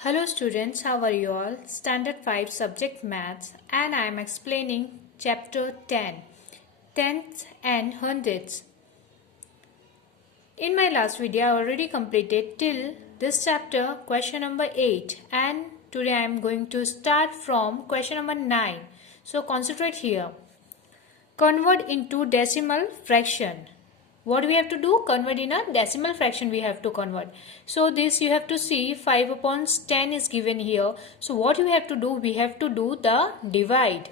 Hello students, how are you all? Standard 5 subject maths and I am explaining chapter 10, tenths and hundredths. In my last video I already completed till this chapter question number 8 and today I am going to start from question number 9. So concentrate here. Convert into decimal fraction. What we have to do? Convert in a decimal fraction we have to convert. So this you have to see 5 upon 10 is given here. So what you have to do? We have to do the divide.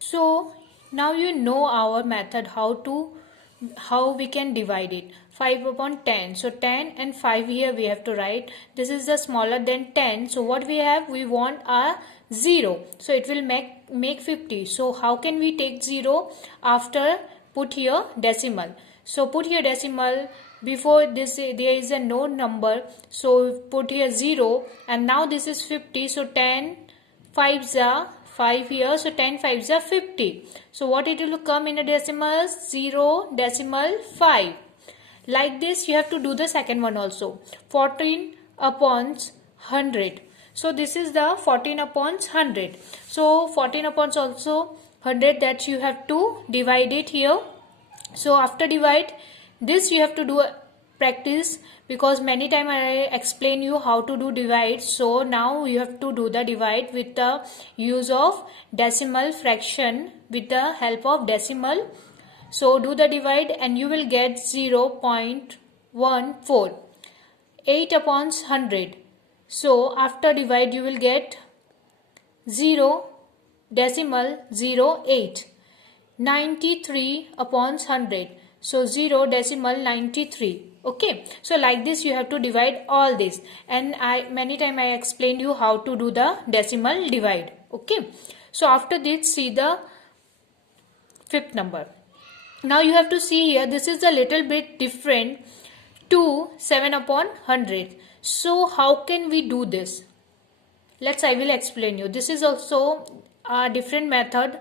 So now you know our method how we can divide it. 5 upon 10. So 10 and 5 here we have to write. This is the smaller than 10. So what we have? We want a 0. So it will make 50. So how can we take 0 after put here decimal? So put here decimal. Before this there is a no number. So put here 0 and now this is 50. So 10 5s are 5 here, so 10 5s are 50. So what it will come in a decimal? 0.5. Like this you have to do the second one also. 14 upon 100. So this is the 14 upon 100. So 14 upon also 100, that you have to divide it here. So after divide this you have to do practice, because many time I explain you how to do divide. So now you have to do the divide with the use of decimal fraction, with the help of decimal. So do the divide and you will get 0.14. 8 upon 100. So after divide you will get 0.08. 93 upon 100. So 0.93. Okay, so like this you have to divide all this, and many time I explained you how to do the decimal divide. Okay, so after this see the fifth number. Now you have to see here, this is a little bit different to 7 upon 100. So how can we do this? I will explain you. This is also a different method.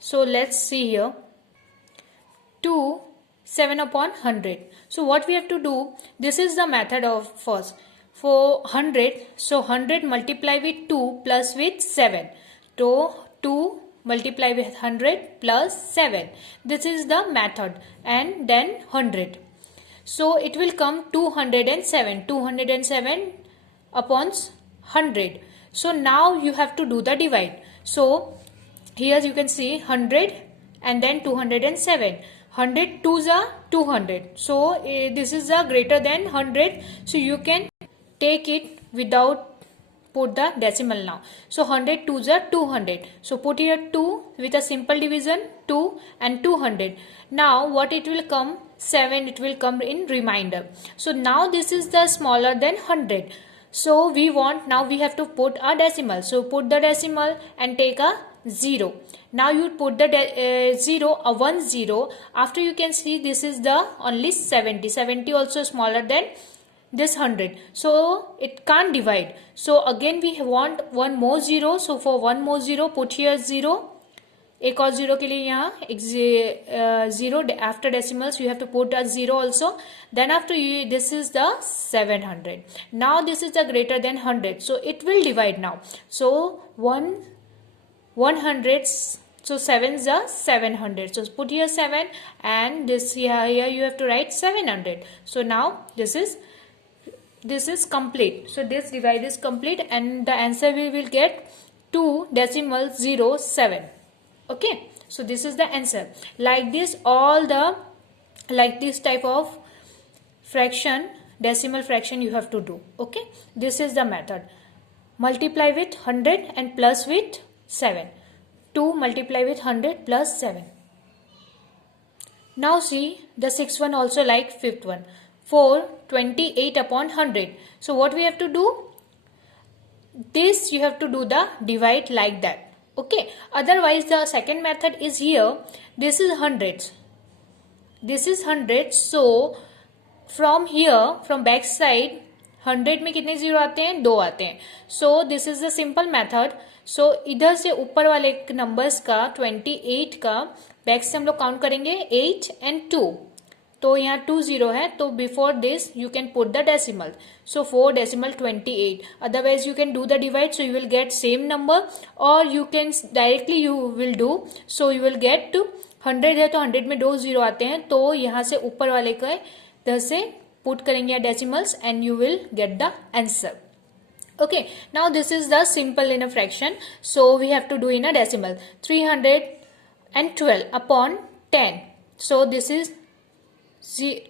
So let's see here. 2 7 upon 100. So what we have to do? This is the method of first. For 100, so 100 multiply with 2 plus with 7. So 2 multiply with 100 plus 7. This is the method, and then 100. So it will come 207. 207 upon 100. So now you have to do the divide. So here you can see 100 and then 207. 100 2s are 200. So this is a greater than 100. So you can take it without put the decimal now. So 100 2s are 200. So put here 2 with a simple division, 2 and 200. Now what it will come? 7 it will come in remainder. So now this is the smaller than 100. So we want, now we have to put a decimal. So put the decimal and take a 0. Now you put the 1 0. After you can see this is the only 70. 70 also smaller than this 100. So it can't divide. So again we want one more 0. So for one more 0 put here 0. एक और 0 के लिए यहाँ 0 after decimals you have to put a 0 also. Then after you, this is the 700. Now this is the greater than 100. So it will divide now. So 100. So 7s are 700. So put here 7 and this here you have to write 700. So now this is complete. So this divide is complete and the answer we will get 2.07. Okay, so this is the answer. Like this this type of fraction, decimal fraction you have to do. Okay, this is the method. Multiply with 100 and plus with 7. 2 multiply with 100 plus 7. Now see the sixth one also like fifth one. 428 upon 100. So what we have to do? This you have to do the divide like that. Okay, otherwise the second method is here. This is 100. This is 100. So from here, from back side 100 में कितने 0 आते हैं? 2 आते हैं. So this is the simple method. So इधर से ऊपर वाले नंबर्स का 28 का बैक से हम लोग काउंट करेंगे 8 and 2. तो यहाँ 2 0 है, तो before this you can put the decimal. So 4 decimal 28. Otherwise you can do the divide, so you will get same number, or you can directly you will do, so you will get to 100 है तो 100 में 2 0 आते हैं, तो यहाँ से ऊपर वाले का इधर से पुट करेंगे decimals and you will get the answer. Okay, now this is the simple in a fraction, so we have to do in a decimal. 312 upon 10. So this is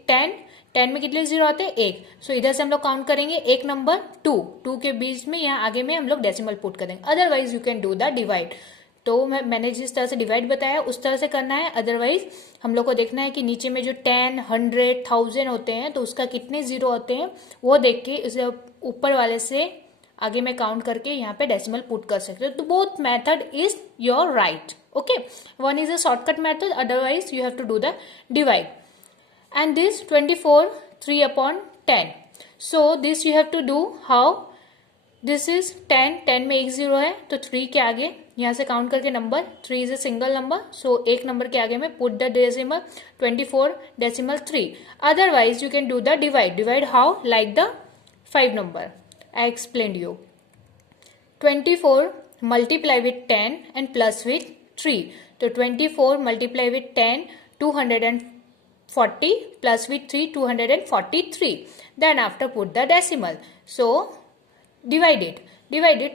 10. 10 में कितने जीरो आते हैं? एक. सो इधर से हम लोग काउंट करेंगे एक नंबर 2 के बीच में, यहाँ आगे में हम लोग डेसिमल पुट करेंगे. Otherwise you can do the divide. तो मैंने जिस तरह से डिवाइड बताया उस तरह से करना है. अदरवाइज हम लोग को देखना है कि नीचे में जो 10, 100, 1000 होते हैं तो उसका कितने जीरो होते हैं वो देख के इसे ऊपर वाले से आगे में काउंट करके यहाँ पे डेसिमल पुट कर सकते हो. तो both method is you're right. Okay, one is a shortcut method, otherwise you have to do the divide. And this 24 3 upon 10. So this you have to do how? This is 10. 10 में एक zero है तो 3 के आगे यहाँ से count करके number 3 is a single number, so एक नंबर के आगे में put the decimal 24 decimal 3. Otherwise you can do the divide. Divide how? Like the 5 number I explained you. 24 multiply with 10 and plus with 3. तो 24 multiply with 10 240 plus with 3 243. Then after put the decimal. So divide it.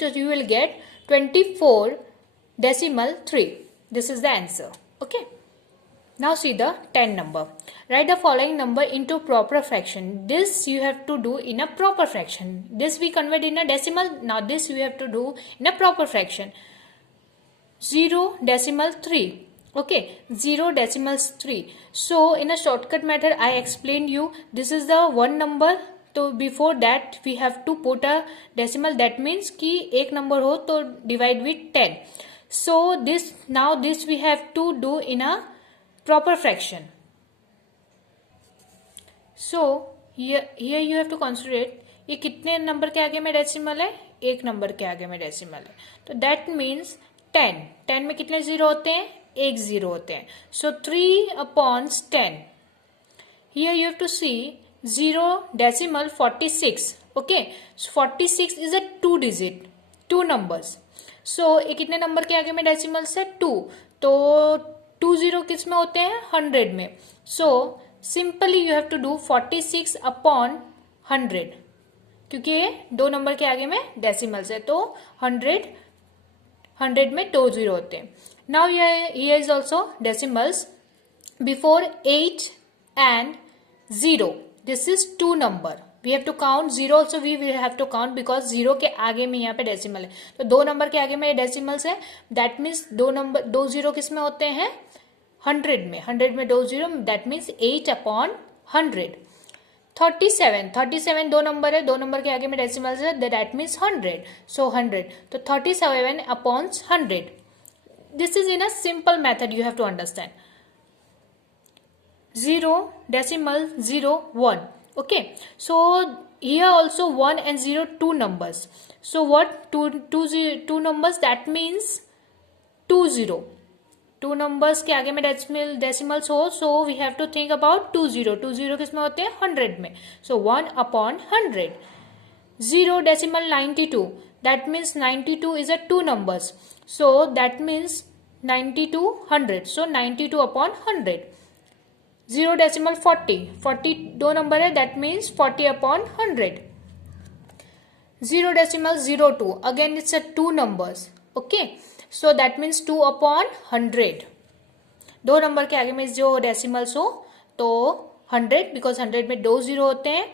So you will get 24 decimal 3. This is the answer. Okay. Now see the 10 number. Write the following number into proper fraction. This you have to do in a proper fraction. This we convert in a decimal. Now this you have to do in a proper fraction. 0 decimal 3. Okay, 0 decimals 3. So in a shortcut method I explained you, this is the one number. तो before that we have to put a decimal. That means कि एक number हो तो divide with 10. So this now this we have to do in a proper fraction. So here you have to consider ये कितने number के आगे में decimal है? एक नंबर के आगे में डेसिमल है. तो that means 10. 10 में कितने जीरो होते हैं? एक जीरो होते हैं. So 3 upon 10. Here you have to see 0 decimal 46. Okay, so 46 is a 2 digit, 2 numbers. So ये कितने नंबर के आगे में डेसिमल से? 2. तो 2 जीरो किस में होते हैं? 100 में. So simply you have to do 46 upon 100, क्योंकि ये दो नंबर के आगे में डेसिमल्स है, तो 100 में 2 जीरो होते हैं. Now here is also decimals before 8 and 0. This is 2 number. We have to count 0 also. We will have to count because 0 के आगे में यहाँ पे डेसिमल है, तो 2 नंबर के आगे में डेसिमल्स है. That means 2 जीरो किस में होते हैं? 100 में. 100 में 2 जीरो, that means 8 upon 100. 37 दो नंबर है, 2 नंबर के आगे में डेसिमल्स है, that means 100. So 100. तो 37 upon 100. This is in a simple method you have to understand. 0 decimal 0 1. Okay, so here also 1 and 0 2 numbers. So what? two numbers, that means 20. 2 numbers के आगे में decimals हो, so we have to think about 20 किस में होते हैं? 100 में. So 1 upon 100. 0 decimal 92. That means 92 is a 2 numbers. So that means 92 100. So 92 upon 100. 0 decimal 40. 40 दो नंबर है, that means 40 upon 100. 0 decimal 02. Again it's a 2 numbers. Okay. So that means 2 upon 100. दो number के आगे में जो डेसिमल्स हो तो 100, because 100 में 2 जीरो होते हैं.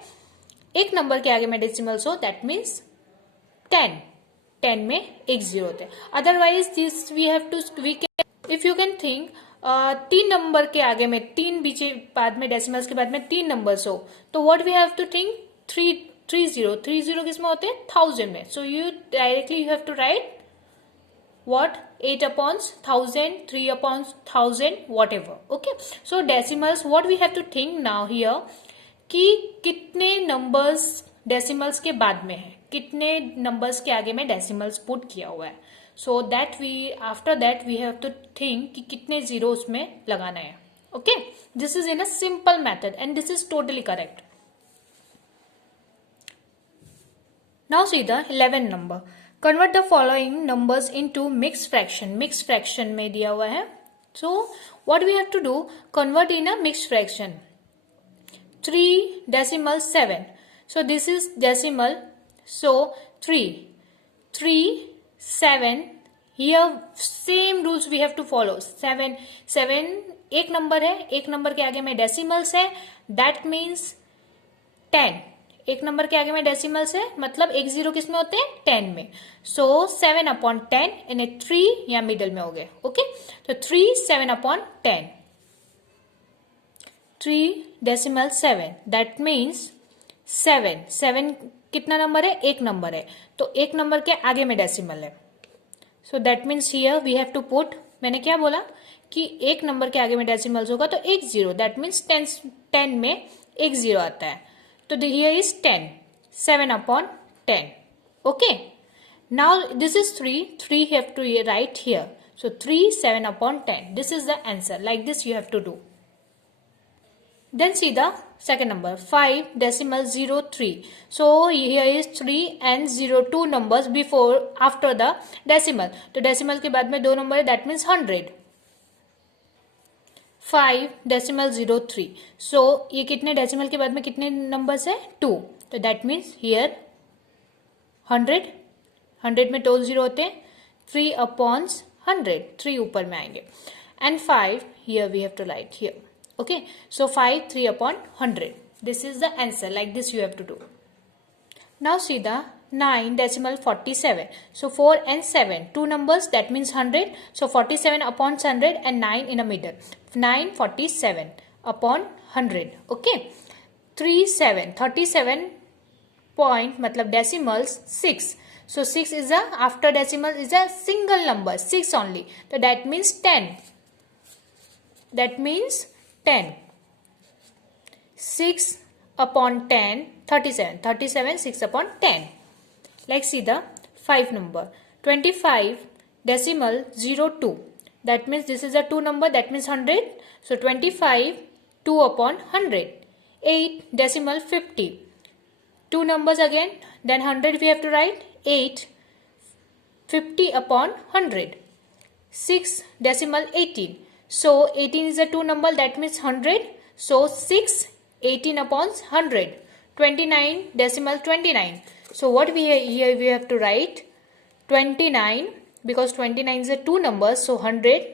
एक नंबर के आगे में डेसिमल्स हो, that means 10. 10 में एक जीरो होते हैं. Otherwise this we have to, we can, if you can think 3 number के आगे में 3 बीच बाद में डेसिमल्स के बाद में 3 नंबर्स हो, तो what we have to think? 30 किस में होते हैं? 1000 में. So you directly you have to write what? 8 upon 1000, 3 upon 1000, whatever. Okay, so decimals, what we have to think now here कि कितने नंबर्स डेसिमल्स के बाद में है, कितने नंबर्स के आगे में डेसिमल्स पुट किया हुआ है. So that we after that we have to think कि कितने जीरो उसमें लगाना है. Okay, this is in a simple method and this is totally correct. Now see the 11 number. Convert the following numbers into mixed fraction. Mixed fraction में दिया हुआ है. So what we have to do? Convert in a mixed fraction. 3.7. So this is decimal. So 3, 7. Here same rules we have to follow. 7 एक number है, एक number के आगे में डेसिमल्स है, दैट मीन्स 10. एक नंबर के आगे में डेसिमल्स है, मतलब एक जीरो किस में होते हैं? 10 में. सो 7/10 यानी 3 या मिडल में हो गए. ओके, तो 3 7/10. 3.7 दैट मीन्स 7 कितना नंबर है? एक नंबर है, तो एक नंबर के आगे में डेसिमल है. So that means here we have to put, मैंने क्या बोला कि एक नंबर के आगे में डेसिमल्स होगा तो एक जीरो, दैट मीन्स 10 में एक जीरो आता है. तो here is 10, 7/10. Okay, now this is 3 have to write here. So 3 7/10. This is the answer. Like this you have to do. Then see the second number 5.03. So here is 3 and 0 2 numbers before after the decimal. तो decimal के बाद में दो number है, that means 100. 5.03. So ये कितने decimal के बाद में कितने नंबर्स है? 2. तो that means here 100 में 2 जीरो होते हैं. 3/100. 3 ऊपर में आएंगे. And 5 here we have to write here. Okay, so 5 3/100. This is the answer. Like this you have to do. Now see the 9.47. So 4 and 7, two numbers, that means 100. So 47/100 and 9 in the middle. 947/100. Okay, 37 point मतलब decimals 6. So 6 is a after decimal is a single number, 6 only. So that means 10. That means 10. 6/10, 37. 6/10. Like see the 5 number. 25.02. That means this is a 2 number, that means 100. So 25 2/100. 8.50. 2 numbers again, then 100 we have to write. 8 50/100. 6.18. So 18 is a 2 number, that means 100. So 6 18/100. 29.29. So what here we have to write 29, because 29 is a 2 numbers, so 100.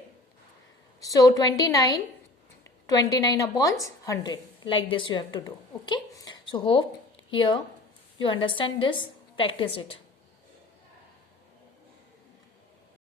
So 29/100. Like this you have to do. Okay. So hope here you understand this. Practice it.